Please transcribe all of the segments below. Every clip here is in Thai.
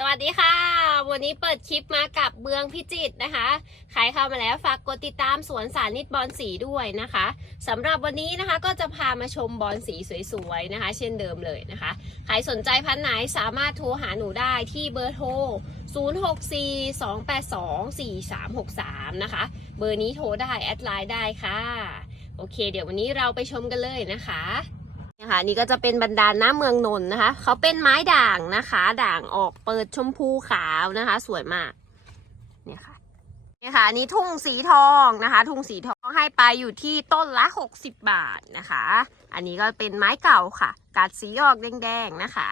สวัสดีค่ะ วันนี้เปิดคลิปมากับเบืองพิจิตรนะคะใครเข้ามาแล้วฝากกดติดตามสวนสานิตบอลสีด้วยนะคะสำหรับวันนี้นะคะก็จะพามาชมบอลสีสวยๆนะคะ เช่นเดิมเลยนะคะใครสนใจพันไหนสามารถโทรหาหนูได้ที่เบอร์โทร 0642824363 นะคะ เบอร์นี้โทรได้แอดไลน์ได้ค่ะ โอเค เดี๋ยววันนี้เราไปชมกันเลยนะคะ นะคะนี่ก็จะเป็นบรรดาลน้ำเมืองนนท์นะคะ เขาเป็นไม้ด่างนะคะ ด่างออกเปิดชมพูขาวนะคะ สวยมากเนี่ยค่ะเนี่ยค่ะอันนี้ทุ่งสีทองนะคะ ทุ่งสีทองให้ไปอยู่ที่ต้นละ 60 บาทนะคะ อันนี้ก็เป็นไม้เก่าค่ะ กัดสีออกแดงๆนะคะ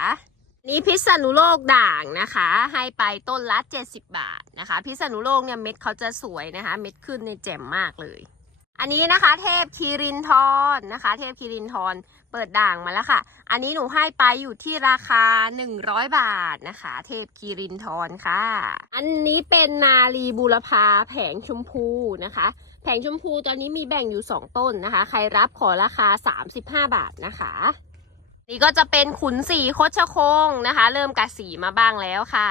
นี่พิษณุโลกด่างนะคะ ให้ไปต้นละ 70 บาทนะคะ พิษณุโลกเนี่ยเม็ดเขาจะสวยนะคะ เม็ดขึ้นในแจ่มมากเลย อันนี้นะคะ เทพคีรินทรนะคะ เทพคีรินทร เปิดด่างมาแล้วค่ะ อันนี้หนูให้ไปอยู่ที่ราคา 100 บาทนะคะ เทพคีรินทรค่ะ อันนี้เป็นนาลีบูรพาแผงชมพูนะคะ แผงชมพูตอนนี้มีแบ่งอยู่ 2 ต้นนะคะ ใครรับขอราคา 35 บาทนะคะนี่ก็จะเป็นขุนสีโคชคงนะคะ เริ่มกัดสีมาบ้างแล้วค่ะ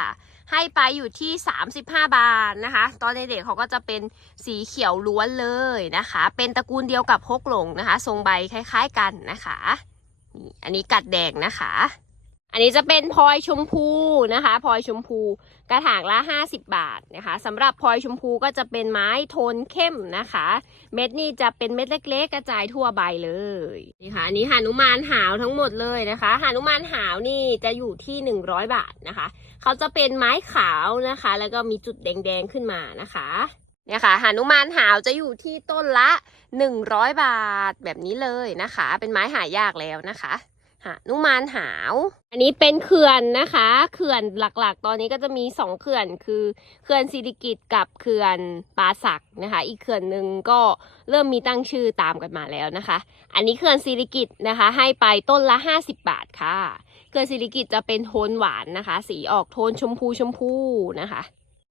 ให้ไปอยู่ที่ 35 บาทนะคะ ตอนในเด็กเขาก็จะเป็นสีเขียวล้วนเลยนะคะ เป็นตระกูลเดียวกับฮกหลงนะคะ ทรงใบคล้ายๆกันนะคะ อันนี้กัดแดงนะคะ อันนี้จะเป็นพลอยชมพูนะคะพลอยชมพูกระถางละ50 บาทนะคะสำหรับพลอยชมพูก็จะเป็นไม้โทนเข้มนะคะ เม็ดนี่จะเป็นเม็ดเล็ก ๆ กระจายทั่วใบเลยนี่ค่ะอันนี้หานุมานหาวทั้งหมดเลยนะคะหานุมานหาวนี่จะอยู่ที่ 100 บาทนะคะ เขาจะเป็นไม้ขาวนะคะ แล้วก็มีจุดแดงๆขึ้นมานะคะเนี่ยค่ะหานุมานหาวจะอยู่ที่ต้นละ 100 บาทแบบนี้เลยนะคะ เป็นไม้หายากแล้วนะคะ หานุมานหาว อันนี้เป็นเขื่อนนะคะ เขื่อนหลักๆ ตอนนี้ก็จะมีสองเขื่อนคือเขื่อนสิริกิตกับเขื่อนปาสักนะคะ อีกเขื่อนหนึ่งก็เริ่มมีตั้งชื่อตามกันมาแล้วนะคะ อันนี้เขื่อนสิริกิตนะคะ ให้ไปต้นละ 50 บาทค่ะเกลือนซิลิกิตจะเป็นโทนหวานนะคะ สีออกโทนชมพูชมพูนะคะ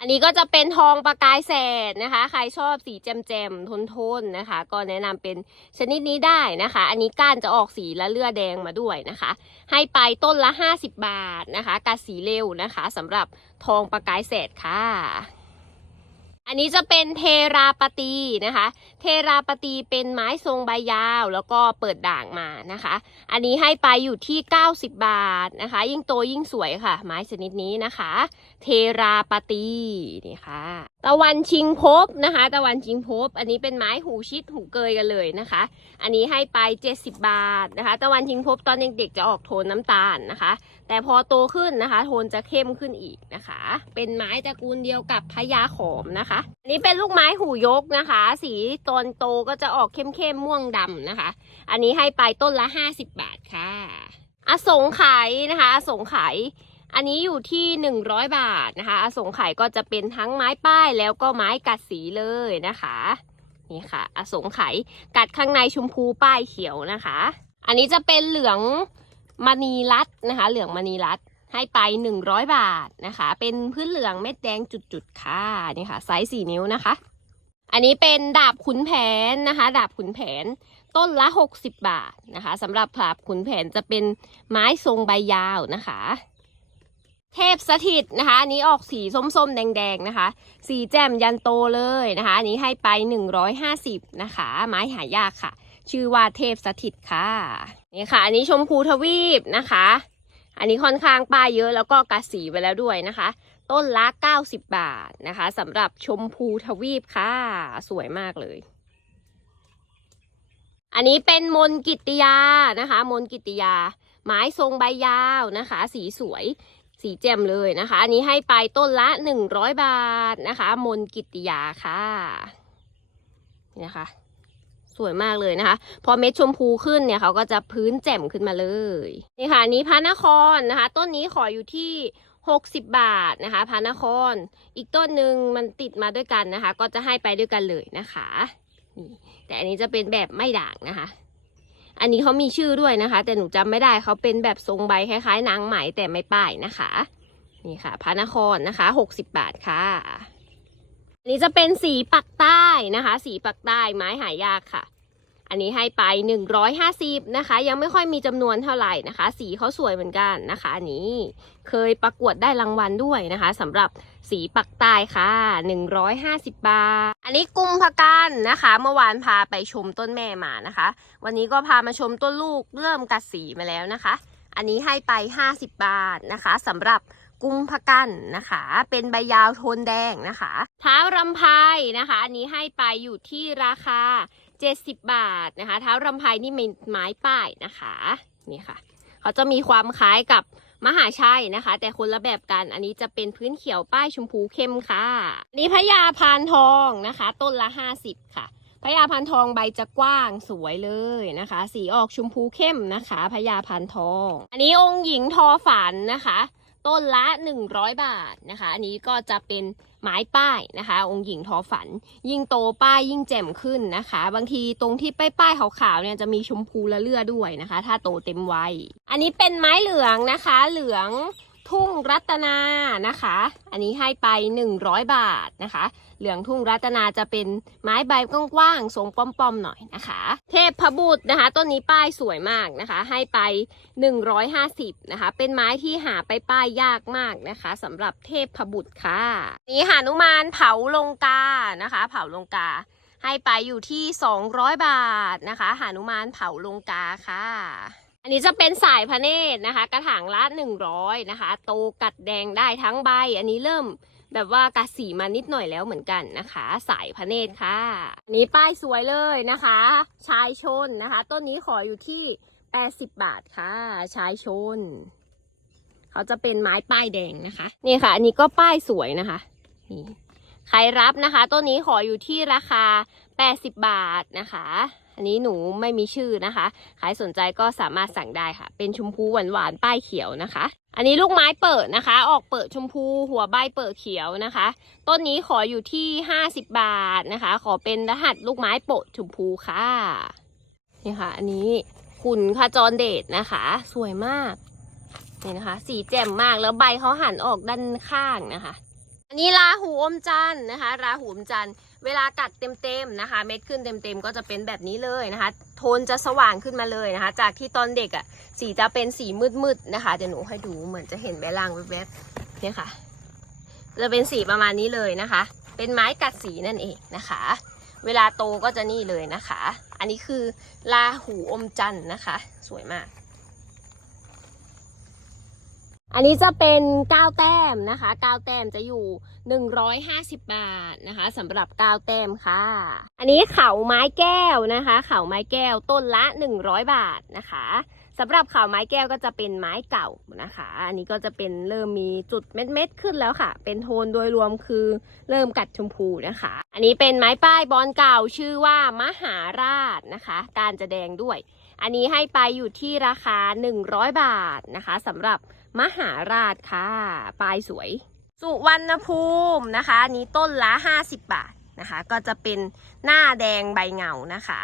อันนี้ก็จะเป็นทองประกายแสดนะคะ ใครชอบสีแจ่มๆทนๆนะคะ ก็แนะนำเป็นชนิดนี้ได้นะคะ อันนี้ก้านจะออกสีและเลือดแดงมาด้วยนะคะ ให้ไปต้นละ 50 บาทนะคะกับสีเร็วนะคะสำหรับทองประกายแสดค่ะ อันนี้จะเป็นเทราปตีนะคะ เทราปตีเป็นไม้ทรงใบยาว แล้วก็เปิดด่างมานะคะ อันนี้ให้ไปอยู่ที่ 90 บาทนะคะ ยิ่งโตยิ่งสวยค่ะ ไม้ชนิดนี้นะคะ เทราปตีนี่ค่ะ ตะวันชิงภพนะคะ ตะวันชิงภพอันนี้เป็นไม้หูชิดหูเกยกันเลยนะคะ อันนี้ให้ไป 70 บาทนะคะ ตะวันชิงภพตอนเด็กๆจะออกโทนน้ำตาลนะคะแต่พอโตขึ้นนะคะ โทนจะเข้มขึ้นอีกนะคะ เป็นไม้ตระกูลเดียวกับพญาขอมนะคะอันนี้เป็นลูกไม้หูยกนะคะ สีตอนโตก็จะออกเข้มๆม่วงดำนะคะ อันนี้ให้ไปต้นละ 50 บาทค่ะ อสงไขยนะคะอสงไขยอันนี้อยู่ที่ 100 บาทนะคะอสงไขยก็จะเป็นทั้งไม้ป้ายแล้วก็ไม้กัดสีเลยนะคะนี่ค่ะ อสงไขยกัดข้างในชมพูป้ายเขียวนะคะ อันนี้จะเป็นเหลือง มณีรัตนะคะ เหลืองมณีรัตให้ไป 100 บาทนะคะ เป็นพื้นเหลืองเม็ดแดงจุดๆค่ะนี่ค่ะไซส์4นิ้วนะคะ อันนี้เป็นดาบขุนแผนนะคะ ดาบขุนแผนต้นละ 60 บาทนะคะสำหรับดาบขุนแผนจะเป็นไม้ทรงใบยาวนะคะ เทพสถิตนะคะ อันนี้ออกสีส้มๆ แดงๆนะคะ สีแจ่มยันโตเลยนะคะ อันนี้ให้ไป 150 นะคะ ไม้หายากค่ะ ชื่อว่าเทพสถิตค่ะ นี่ค่ะ อันนี้ชมพูทวีปนะคะ อันนี้ค่อนข้างป้ายเยอะแล้วก็กัดสีไปแล้วด้วยนะคะ ต้นละ 90 บาทนะคะสำหรับชมพูทวีปค่ะ สวยมากเลย อันนี้เป็นมนกิติยานะคะ มนกิติยา ไม้ทรงใบยาวนะคะ สีสวยสีแจ่มเลยนะคะ อันนี้ให้ไปต้นละ 100 บาทนะคะ มนกิตติยาค่ะนี่นะคะ สวยมากเลยนะคะ พอเม็ดชมพูขึ้นเนี่ยเขาก็จะพื้นแจ่มขึ้นมาเลย นี่ค่ะนนี้พระนครนะคะ ต้นนี้ขออยู่ที่ 60 บาทนะคะพระนคร อีกต้นหนึ่งมันติดมาด้วยกันนะคะ ก็จะให้ไปด้วยกันเลยนะคะนี่แต่อันนี้จะเป็นแบบไม่ด่างนะคะ อันนี้เขามีชื่อด้วยนะคะ แต่หนูจำไม่ได้เขาเป็นแบบทรงใบคล้ายๆนางไหมแต่ไม่ป้ายนะคะ นี่ค่ะพระนครนะคะ 60 บาทค่ะ อันนี้จะเป็นสีปักใต้นะคะ สีปักใต้ไม้หายากค่ะ อันนี้ให้ไป 150 นะคะ ยังไม่ค่อยมีจำนวนเท่าไหร่นะคะ สีเขาสวยเหมือนกันนะคะ อันนี้เคยประกวดได้รางวัลด้วยนะคะสำหรับสีปักใต้ค่ะ 150 บาท อันนี้กุมภกันนะคะ เมื่อวานพาไปชมต้นแม่มานะคะ วันนี้ก็พามาชมต้นลูกเริ่มกัดสีมาแล้วนะคะ อันนี้ให้ไป 50 บาทนะคะสำหรับ กุมภกันนะคะ เป็นใบยาวโทนแดงนะคะเท้ารำไพนะคะ อันนี้ให้ไปอยู่ที่ราคา 70 บาทนะคะเท้ารำไพนี่เป็นไม้ป้ายนะคะนี่ค่ะ เขาจะมีความคล้ายกับมหาชัยนะคะ แต่คนละแบบกันอันนี้จะเป็นพื้นเขียวป้ายชมพูเข้มค่ะนนี้พญาพานทองนะคะ ต้นละ 50 ค่ะพญาพานทองใบจะกว้างสวยเลยนะคะ สีออกชมพูเข้มนะคะพญาพานทอง อันนี้องค์หญิงทอฝันนะคะ ต้นละ 100 บาทนะคะ อันนี้ก็จะเป็นไม้ป้ายนะคะ องค์หญิงทอฝัน ยิ่งโตป้ายยิ่งแจ่มขึ้นนะคะ บางทีตรงที่ป้ายป้ายๆขาวๆเนี่ยจะมีชมพูละเลือด้วยนะคะ ถ้าโตเต็มวัย อันนี้เป็นไม้เหลืองนะคะ เหลือง ทุ่งรัตนานะคะ อันนี้ให้ไป 100 บาทนะคะ เหลืองทุ่งรัตนาจะเป็นไม้ใบกว้างๆทรงป้อมๆหน่อยนะคะ เทพพบุตรนะคะ ต้นนี้ป้ายสวยมากนะคะ ให้ไป 150นะคะ เป็นไม้ที่หาไปป้ายยากมากนะคะสำหรับเทพพบุตรค่ะ นี่หานุมานเผาลงกานะคะ เผาลงกาให้ไปอยู่ที่ 200 บาทนะคะหานุมานเผาลงกาค่ะ อันนี้จะเป็นสายพระเนตรนะคะ กระถางละ100นะคะ โตกัดแดงได้ทั้งใบ อันนี้เริ่มแบบว่ากัดสีมานิดหน่อยแล้วเหมือนกันนะคะ สายพระเนตรค่ะ อันนี้ป้ายสวยเลยนะคะ ชายชนนะคะ ต้นนี้ขออยู่ที่80บบาทค่ะ ชายชน เขาจะเป็นไม้ป้ายแดงนะคะ นี่ค่ะ อันนี้ก็ป้ายสวยนะคะ นี่ ใครรับนะคะ ต้นนี้ขออยู่ที่ราคา80บาทนะคะ อันนี้หนูไม่มีชื่อนะคะใครสนใจก็สามารถสั่งได้ค่ะ เป็นชมพูหวานๆป้ายเขียวนะคะ อันนี้ลูกไม้เปิดนะคะ ออกเปิดชมพูหัวใบเปิดเขียวนะคะ ต้นนี้ขออยู่ที่ 50 บาทนะคะ ขอเป็นรหัสลูกไม้โปะชมพูค่ะนี่ค่ะ อันนี้ขุนขจรเดชนะคะ สวยมากนี่นะคะ สีแจ่มมากแล้วใบเขาหันออกด้านข้างนะคะ อันนี้ราหูอมจันทร์นะคะ ราหูอมจันทร์ เวลากัดเต็มๆนะคะ เม็ดขึ้นเต็มๆก็จะเป็นแบบนี้เลยนะคะ โทนจะสว่างขึ้นมาเลยนะคะ จากที่ตอนเด็กอะ่ะสีจะเป็นสีมืดๆนะคะเดี๋ยวหนูให้ดูเหมือนจะเห็นใบลางแวบๆเนี่ยค่ะ จะเป็นสีประมาณนี้เลยนะคะ เป็นไม้กัดสีนั่นเองนะคะ เวลาโตก็จะนี่เลยนะคะ อันนี้คือราหูอมจันทร์นะคะ สวยมาก อันนี้จะเป็นก้าวแต้มนะคะก้าวแต้มจะอยู่ 150 บาทนะคะสำหรับก้าวแต้มค่ะ อันนี้เขาไม้แก้วนะคะ เขาไม้แก้วต้นละ 100 บาทนะคะสำหรับเขาไม้แก้วก็จะเป็นไม้เก่านะคะ อันนี้ก็จะเป็นเริ่มมีจุดเม็ดๆขึ้นแล้วค่ะ เป็นโทนโดยรวมคือเริ่มกัดชมพูนะคะ อันนี้เป็นไม้ป้ายบอลเก่าชื่อว่ามหาราชนะคะ การจะแดงด้วย อันนี้ให้ไปอยู่ที่ราคา 100 บาทนะคะสำหรับ มหาราชค่ะ ปลายสวย สุวรรณภูมินะคะนี้ต้นละ 50 บาทนะคะ ก็จะเป็นหน้าแดงใบเงานะคะ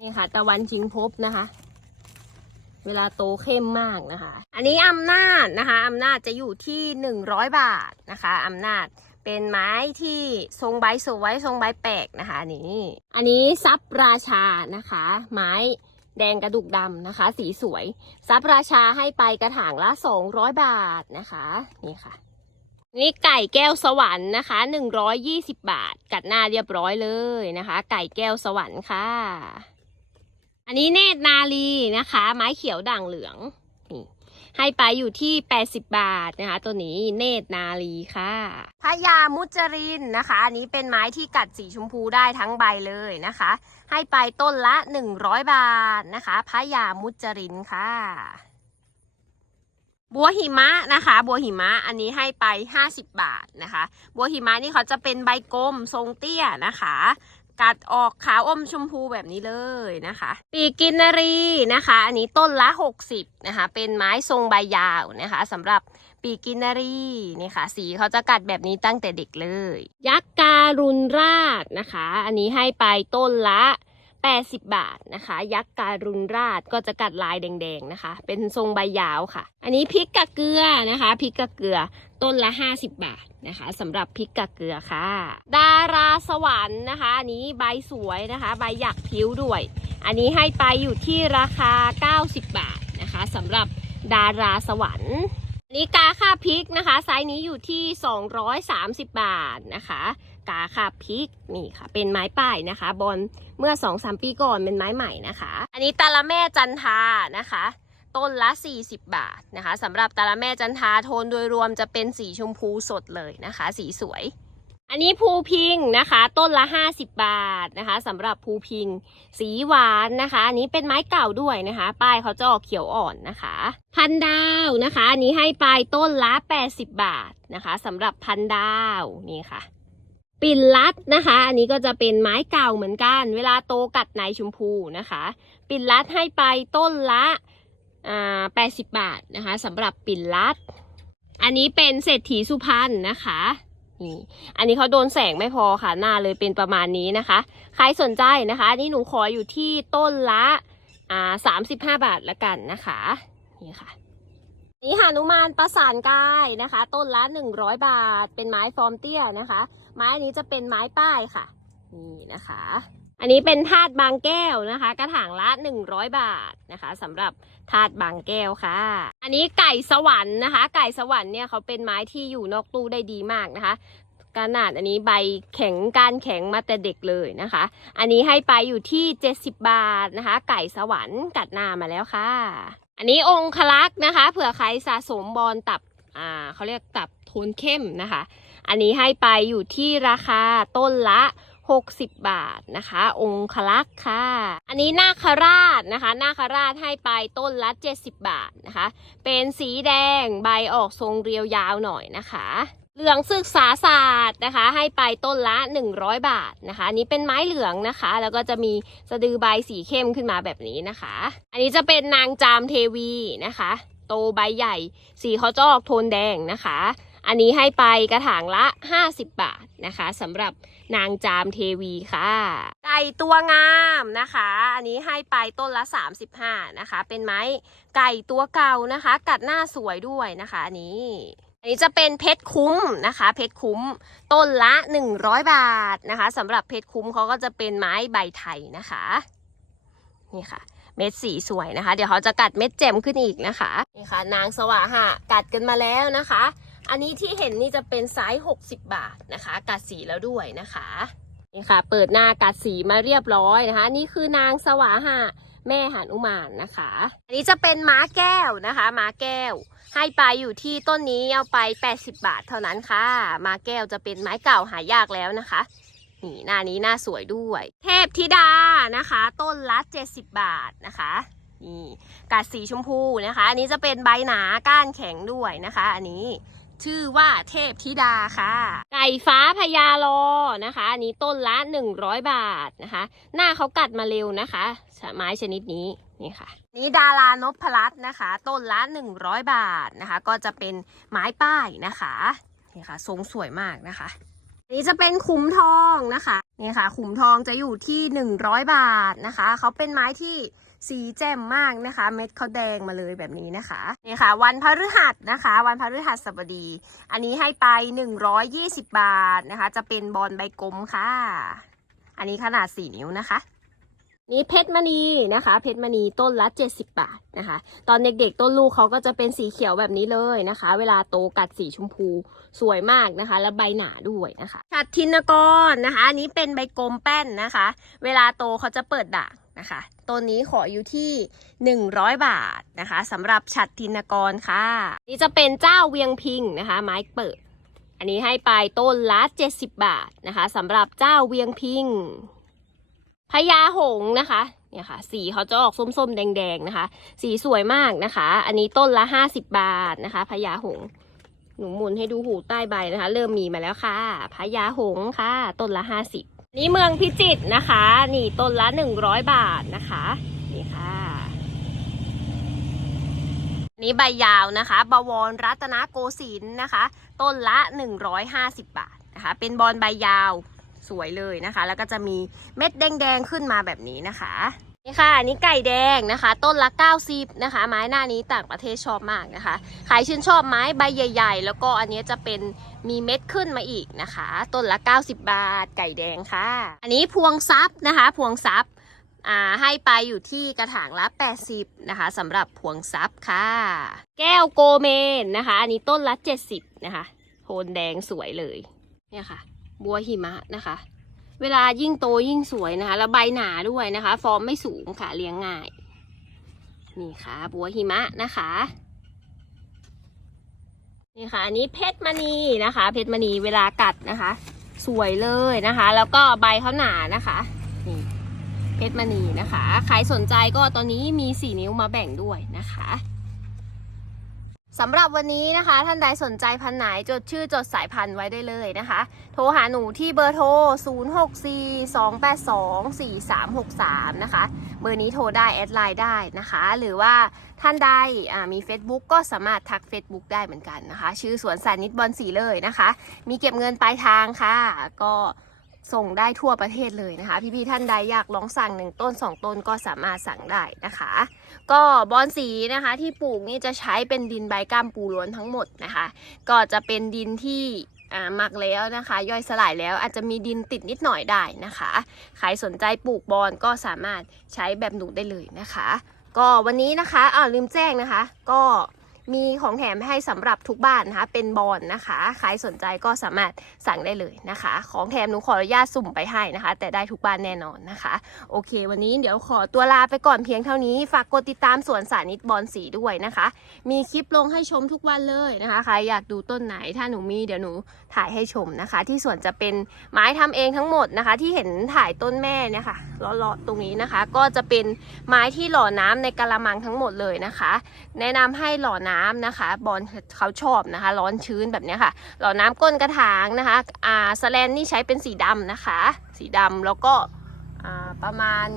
นี่ค่ะ ตะวันชิงภพนะคะ เวลาโตเข้มมากนะคะ อันนี้อำนาจนะคะอำนาจจะอยู่ที่ 100 บาทนะคะอำนาจเป็นไม้ที่ทรงใบสวยทรงใบแปลกนะคะนนี้อันนี้ซับราชานะคะ ไม้ แดงกระดูกดำนะคะ สีสวย ซับราชาให้ไปกระถางละ 200 บาทนะคะ นี่ค่ะ นี่ไก่แก้วสวรรค์นะคะ 120 บาท กัดหน้าเรียบร้อยเลยนะคะ ไก่แก้วสวรรค์ค่ะ อันนี้เนตรนาลีนะคะ ไม้เขียวด่างเหลือง ให้ไปอยู่ที่ 80 บาทนะคะ ตัวนี้เนตรนาลีค่ะพญามุจรินนะคะ อันนี้เป็นไม้ที่กัดสีชมพูได้ทั้งใบเลยนะคะ ให้ไปต้นละ 100 บาทนะคะพญามุจรินค่ะบัวหิมะนะคะ บัวหิมะอันนี้ให้ไป 50 บาทนะคะ บัวหิมะนี่เขาจะเป็นใบกลมทรงเตี้ยนะคะ กัดออกขาวอมชมพูแบบนี้เลยนะคะ ปีกินนารีนะคะ อันนี้ต้นละ 60นะคะ เป็นไม้ทรงใบยาวนะคะสำหรับปีกินนารีนี่ค่ะ สีเขาจะกัดแบบนี้ตั้งแต่เด็กเลย ยักษ์การุณราชนะคะ อันนี้ให้ไปต้นละ 80 บาทนะคะ ยักษ์การุณราชก็จะกัดลายแดงๆนะคะ เป็นทรงใบยาวค่ะ อันนี้พริกกะเกลือนะคะพริกกะเกลือต้นละ 50 บาทนะคะสำหรับพริกกะเกลือค่ะ ดาราสวรรค์นะคะ อันนี้ใบสวยนะคะ ใบหยักผิวด้วย อันนี้ให้ไปอยู่ที่ราคา 90 บาทนะคะสำหรับดาราสวรรค์นนี้กาค่าพริกนะคะ ไซส์นี้อยู่ที่ 230 บาทนะคะ กาค่าพริกนี่ค่ะ เป็นไม้ป้ายนะคะ บอลเมื่อ2-3ปีก่อนเป็นไม้ใหม่นะคะ อันนี้ตาละแม่จันทานะคะ ต้นละ 40 บาทนะคะสำหรับตาละแม่จันทาโทนโดยรวมจะเป็นสีชมพูสดเลยนะคะ สีสวย อันนี้ภูพิงนะคะ ต้นละ 50 บาทนะคะสำหรับภูพิง สีหวานนะคะ อันนี้เป็นไม้เก่าด้วยนะคะ ป้ายเขาจะออกเขียวอ่อนนะคะ พันดาวนะคะ อันนี้ให้ไปต้นละ 80 บาทนะคะสำหรับพันดาวนี่ค่ะ ปิ่นลัดนะคะ อันนี้ก็จะเป็นไม้เก่าเหมือนกัน เวลาโตกัดในชมพูนะคะ ปิ่นลัดให้ไปต้นละ80บาทนะคะสำหรับปิ่นลัด อันนี้เป็นเศรษฐีสุพรรณนะคะนี่อันนี้เขาโดนแสงไม่พอค่ะหน้าเลยเป็นประมาณนี้นะคะ ใครสนใจนะคะอันนี้หนูขออยู่ที่ต้นละสามสิบห้าบาทละกันนะคะนี่ค่ะนี่หานุมานประสานกายนะคะ ต้นละหนึ่งร้อยบาท เป็นไม้ฟอร์มเตี้ยนะคะ ไม้อันนี้จะเป็นไม้ป้ายค่ะ นี่นะคะ อันนี้เป็นธาตุบางแก้วนะคะ กระถางละหนึ่งร้อยบาทนะคะสำหรับธาตุบางแก้วค่ะ อันนี้ไก่สวรรค์นะคะ ไก่สวรรค์เนี่ยเขาเป็นไม้ที่อยู่นอกตู้ได้ดีมากนะคะขนาดอันนี้ใบแข็งการแข็งมาแต่เด็กเลยนะคะ อันนี้ให้ไปอยู่ที่ 70 บาทนะคะ ไก่สวรรค์กัดหน้ามาแล้วค่ะ อันนี้องคลักษ์นะคะ เผื่อใครสะสมบอลตับอ่าเขาเรียกตับโทนเข้มนะคะ อันนี้ให้ไปอยู่ที่ราคาต้นละ 60 บาทนะคะ องคลักษ์ค่ะ อันนี้นาคราชนะคะ นาคราชให้ไปต้นละ 70 บาทนะคะ เป็นสีแดงใบออกทรงเรียวยาวหน่อยนะคะเหลืองศึกษาศาสตร์นะคะ ให้ไปต้นละ 100 บาทนะคะอันนี้เป็นไม้เหลืองนะคะ แล้วก็จะมีสะดือใบสีเข้มขึ้นมาแบบนี้นะคะ อันนี้จะเป็นนางจามเทวีนะคะ โตใบใหญ่ สีเขาจะออกโทนแดงนะคะ อันนี้ให้ไปกระถางละ 50 บาทนะคะสำหรับนางจามเทวีค่ะ ไก่ตัวงามนะคะ อันนี้ให้ไปต้นละ 35 นะคะ เป็นไม้ไก่ตัวเก่านะคะ กัดหน้าสวยด้วยนะคะ อันนี้ อันนี้จะเป็นเพชรคุ้มนะคะ เพชรคุ้มต้นละ 100 บาทนะคะสำหรับเพชรคุ้มเขาก็จะเป็นไม้ใบไทยนะคะ นี่ค่ะเม็ดสีสวยนะคะ เดี๋ยวเขาจะกัดเม็ดแจ่มขึ้นอีกนะคะนี่ค่ะ นางสว่าหะกัดกันมาแล้วนะคะ อันนี้ที่เห็นนี่จะเป็นไซส์60 บาทนะคะกัดสีแล้วด้วยนะคะนี่ค่ะ เปิดหน้ากัดสีมาเรียบร้อยนะคะ นี่คือนางสวาหะแม่หานุมานนะคะ อันนี้จะเป็นม้าแก้วนะคะม้าแก้ว ให้ไปอยู่ที่ต้นนี้เอาไป 80 บาทเท่านั้นค่ะม้าแก้วจะเป็นไม้เก่าหายากแล้วนะคะนี่หน้านี้หน้าสวยด้วย เทพธิดานะคะ ต้นละ 70 บาทนะคะนี่กาดสีชมพูนะคะ อันนี้จะเป็นใบหนาก้านแข็งด้วยนะคะ อันนี้ ชื่อว่าเทพธิดาค่ะ ไก่ฟ้าพญาลอนะคะ อันนี้ต้นละ 100 บาทนะคะ หน้าเขากัดมาเร็วนะคะไม้ชนิดนี้นี่ค่ะ นี่ดารานพรัตน์นะคะ ต้นละ 100 บาทนะคะ ก็จะเป็นไม้ป้ายนะคะนี่ค่ะทรงสวยมากนะคะ นี้จะเป็นขุมทองนะคะนี่ค่ะ ขุมทองจะอยู่ที่ 100 บาทนะคะเขาเป็นไม้ที่สีแจ่มมากนะคะ เม็ดเขาแดงมาเลยแบบนี้นะคะนี่ค่ะ วันพฤหัสนะคะ วันพฤหัสบดี อันนี้ให้ไป 120 บาทนะคะ จะเป็นบอลใบกลมค่ะ อันนี้ขนาด 4 นิ้วนะคะ นี่เพชรมณีนะคะ เพชรมณีต้นละ 70 บาทนะคะ ตอนเด็กๆต้นลูกเขาก็จะเป็นสีเขียวแบบนี้เลยนะคะ เวลาโตกัดสีชมพู สวยมากนะคะ แล้วใบหนาด้วยนะคะฉัดทินกรนะคะ อันนี้เป็นใบกลมแป้นนะคะ เวลาโตเขาจะเปิดด่างนะคะต้นนี้ขออยู่ที่ 100 บาทนะคะสำหรับฉัดทินกรค่ะ นี่จะเป็นเจ้าเวียงพิงนะคะ ไม้เปิด อันนี้ให้ไปต้นละ 70 บาทนะคะสำหรับเจ้าเวียงพิงพญาหงนะคะเนี่ยค่ะ สีเขาจะออกส้มๆ แดงๆนะคะ สีสวยมากนะคะ อันนี้ต้นละ 50 บาทนะคะพญาหง หนูหมุนให้ดูหูใต้ใบนะคะ เริ่มมีมาแล้วค่ะพญาหงค่ะ ต้นละ50นี่เมืองพิจิตรนะคะ นี่ต้นละ100บาทนะคะ นี่ค่ะนี่ใบยาวนะคะ บวรรัตนโกสินทร์นะคะ ต้นละ 150 บาทนะคะ เป็นบอลใบยาวสวยเลยนะคะ แล้วก็จะมีเม็ดแดงๆขึ้นมาแบบนี้นะคะ นี่ค่ะอันนี้ไก่แดงนะคะ ต้นละ 90 นะคะ ไม้หน้านี้ต่างประเทศชอบมากนะคะใครชื่นชอบไม้ใบใหญ่ ๆ แล้วก็อันนี้จะเป็นมีเม็ดขึ้นมาอีกนะคะ ต้นละ 90 บาท ไก่แดงค่ะ อันนี้พวงซับนะคะ พวงซับอ่าให้ไปอยู่ที่กระถางละ 80 นะคะสำหรับพวงซับค่ะ แก้วโกเมนนะคะ อันนี้ต้นละ 70 นะคะโทนแดงสวยเลยเนี่ยค่ะ บัวหิมะนะคะ เวลายิ่งโตยิ่งสวยนะคะ แล้วใบหนาด้วยนะคะ ฟอร์มไม่สูงค่ะ เลี้ยงง่าย นี่ค่ะ บัวหิมะนะคะ นี่ค่ะ อันนี้เพชรมณีนะคะ เพชรมณีเวลากัดนะคะ สวยเลยนะคะ แล้วก็ใบเขาหนานะคะนี่เพชรมณีนะคะ ใครสนใจก็ตอนนี้มีสี่นิ้วมาแบ่งด้วยนะคะ สำหรับวันนี้นะคะ ท่านใดสนใจพันไหนจดชื่อจดสายพันธุ์ไว้ได้เลยนะคะ โทรหาหนูที่เบอร์โทร 0642824363 นะคะ เบอร์นี้โทรได้ แอดไลน์ได้นะคะ หรือว่าท่านใดมี Facebook ก็สามารถทัก Facebook ได้เหมือนกันนะคะ ชื่อสวนสานิตบอลสีเลยนะคะ มีเก็บเงินปลายทางค่ะ ก็ ส่งได้ทั่วประเทศเลยนะคะ พี่ๆท่านใดอยากลองสั่งหนึ่งต้น 2 ต้นก็สามารถสั่งได้นะคะ ก็บอนสีนะคะที่ปลูกนี่จะใช้เป็นดินใบก้ามปูล้วนทั้งหมดนะคะ ก็จะเป็นดินที่อ่าหมักแล้วนะคะ ย่อยสลายแล้วอาจจะมีดินติดนิดหน่อยได้นะคะใครสนใจปลูกบอนก็สามารถใช้แบบหนูได้เลยนะคะ ก็วันนี้นะคะอ่าลืมแจ้งนะคะ ก็ มีของแถมให้สำหรับทุกบ้านนะคะเป็นบอลนะคะ ใครสนใจก็สามารถสั่งได้เลยนะคะ ของแถมหนูขออนุญาตสุ่มไปให้นะคะ แต่ได้ทุกบ้านแน่นอนนะคะ โอเค วันนี้เดี๋ยวขอตัวลาไปก่อนเพียงเท่านี้ ฝากกดติดตามสวนสานิตบอลสีด้วยนะคะ มีคลิปลงให้ชมทุกวันเลยนะคะใครอยากดูต้นไหนถ้าหนูมีเดี๋ยวหนูถ่ายให้ชมนะคะ ที่สวนจะเป็นไม้ทำเองทั้งหมดนะคะ ที่เห็นถ่ายต้นแม่เนี่ยค่ะเลาะๆตรงนี้นะคะ ก็จะเป็นไม้ที่หล่อน้ำในกะละมังทั้งหมดเลยนะคะ แนะนำให้หล่อน้ำนะคะ บอลเขาชอบนะคะ ร้อนชื้นแบบนี้ค่ะ หล่อน้ำก้นกระถางนะคะอ่าสแลนนี่ใช้เป็นสีดำนะคะ สีดำแล้วก็อ่าประมาณ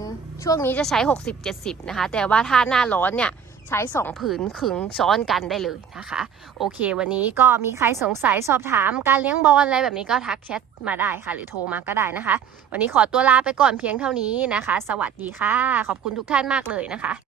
ช่วงนี้จะใช้ 60-70 นะคะ แต่ว่าถ้าหน้าร้อนเนี่ยใช้ 2 ผืนขึงซ้อนกันได้เลยนะคะ โอเค วันนี้ก็มีใครสงสัยสอบถามการเลี้ยงบอลอะไรแบบนี้ก็ทักแชทมาได้ค่ะ หรือโทรมาก็ได้นะคะ วันนี้ขอตัวลาไปก่อนเพียงเท่านี้นะคะ สวัสดีค่ะ ขอบคุณทุกท่านมากเลยนะคะ